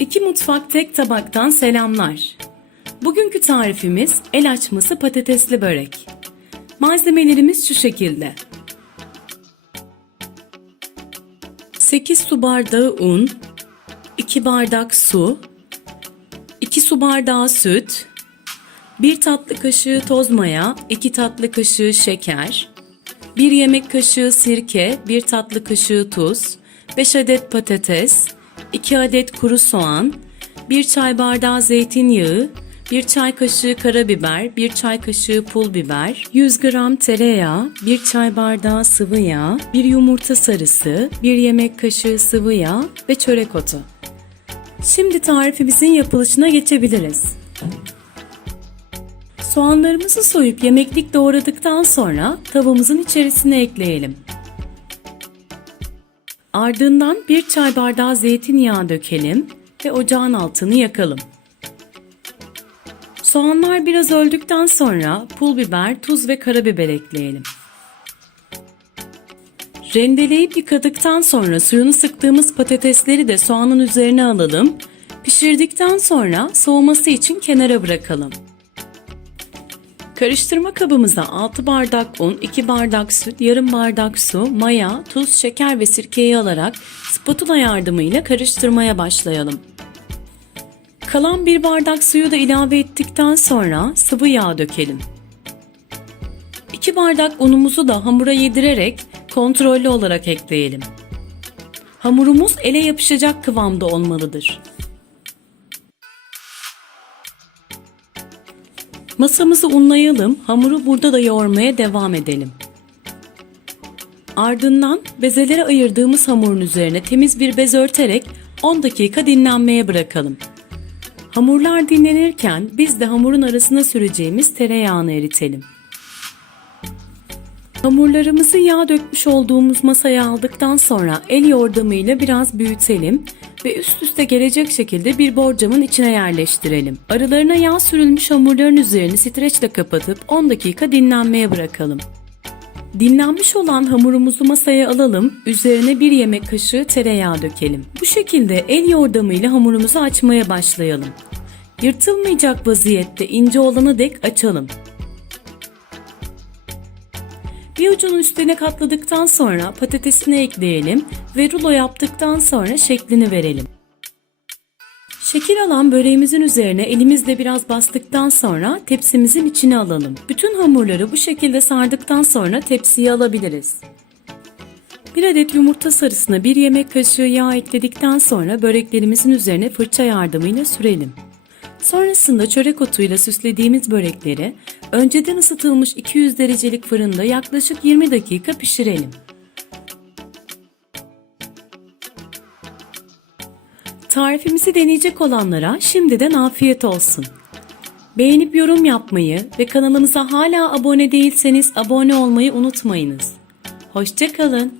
İki mutfak tek tabaktan selamlar. Bugünkü tarifimiz el açması patatesli börek. Malzemelerimiz şu şekilde. 8 su bardağı un, 2 bardak su, 2 su bardağı süt, 1 tatlı kaşığı toz maya, 2 tatlı kaşığı şeker, 1 yemek kaşığı sirke, 1 tatlı kaşığı tuz, 5 adet patates, 2 adet kuru soğan, 1 çay bardağı zeytinyağı, 1 çay kaşığı karabiber, 1 çay kaşığı pul biber, 100 gram tereyağı, 1 çay bardağı sıvı yağ, 1 yumurta sarısı, 1 yemek kaşığı sıvı yağ ve çörek otu. Şimdi tarifimizin yapılışına geçebiliriz. Soğanlarımızı soyup yemeklik doğradıktan sonra tavamızın içerisine ekleyelim. Ardından bir çay bardağı zeytinyağı dökelim ve ocağın altını yakalım. Soğanlar biraz öldükten sonra pul biber, tuz ve karabiber ekleyelim. Rendeleyip yıkadıktan sonra suyunu sıktığımız patatesleri de soğanın üzerine alalım. Pişirdikten sonra soğuması için kenara bırakalım. Karıştırma kabımıza 6 bardak un, 2 bardak süt, yarım bardak su, maya, tuz, şeker ve sirkeyi alarak spatula yardımıyla karıştırmaya başlayalım. Kalan bir bardak suyu da ilave ettikten sonra sıvı yağ dökelim. 2 bardak unumuzu da hamura yedirerek kontrollü olarak ekleyelim. Hamurumuz ele yapışacak kıvamda olmalıdır. Masamızı unlayalım, hamuru burada da yoğurmaya devam edelim. Ardından bezelere ayırdığımız hamurun üzerine temiz bir bez örterek 10 dakika dinlenmeye bırakalım. Hamurlar dinlenirken biz de hamurun arasına süreceğimiz tereyağını eritelim. Hamurlarımızı yağ dökmüş olduğumuz masaya aldıktan sonra el yordamıyla biraz büyütelim ve üst üste gelecek şekilde bir borcamın içine yerleştirelim. Aralarına yağ sürülmüş hamurların üzerini streçle kapatıp 10 dakika dinlenmeye bırakalım. Dinlenmiş olan hamurumuzu masaya alalım, üzerine bir yemek kaşığı tereyağı dökelim. Bu şekilde el yordamıyla hamurumuzu açmaya başlayalım. Yırtılmayacak vaziyette ince olanı dek açalım. Bir ucunu üstüne katladıktan sonra patatesini ekleyelim ve rulo yaptıktan sonra şeklini verelim. Şekil alan böreğimizin üzerine elimizle biraz bastıktan sonra tepsimizin içine alalım. Bütün hamurları bu şekilde sardıktan sonra tepsiye alabiliriz. Bir adet yumurta sarısına bir yemek kaşığı yağ ekledikten sonra böreklerimizin üzerine fırça yardımıyla sürelim. Sonrasında çörek otuyla süslediğimiz börekleri önceden ısıtılmış 200 derecelik fırında yaklaşık 20 dakika pişirelim. Tarifimizi deneyecek olanlara şimdiden afiyet olsun. Beğenip yorum yapmayı ve kanalımıza hala abone değilseniz abone olmayı unutmayınız. Hoşçakalın.